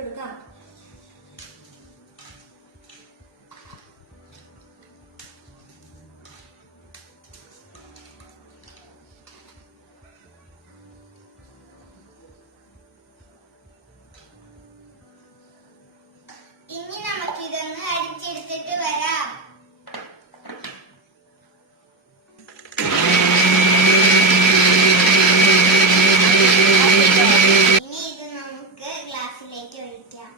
ഇട്ടെടുക്കാം. ഇനി നമുക്കിതൊന്ന് അടിച്ചെടുത്തിട്ട് വരാം. ഇനി ഇത് നമുക്ക് ഗ്ലാസ്സിലേക്ക് ഒഴിക്കാം.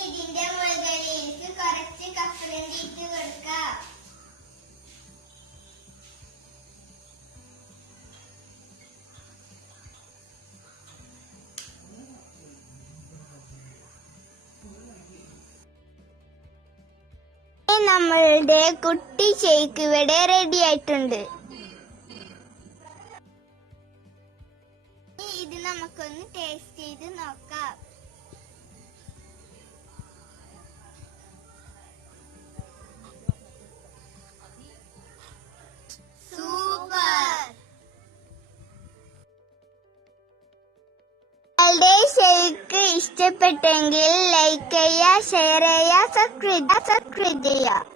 ഇതിന്റെ മുകളിലേക്ക് കുറച്ച് കപ്പലണ്ടി ഇട്ട് കൊടുക്കാം. നമ്മളുടെ കുട്ടി ഷേക്ക് ഇവിടെ റെഡി ആയിട്ടുണ്ട്. ഇത് നമുക്കൊന്ന് ടേസ്റ്റ് ചെയ്ത് നോക്കാം. നിങ്ങളുടെ ഷേക്ക് ഇഷ്ടപ്പെട്ടെങ്കിൽ ലൈക്ക് ചെയ്യുക, ഷെയർ ചെയ്യുക, സബ്സ്ക്രൈബ് ചെയ്യുക.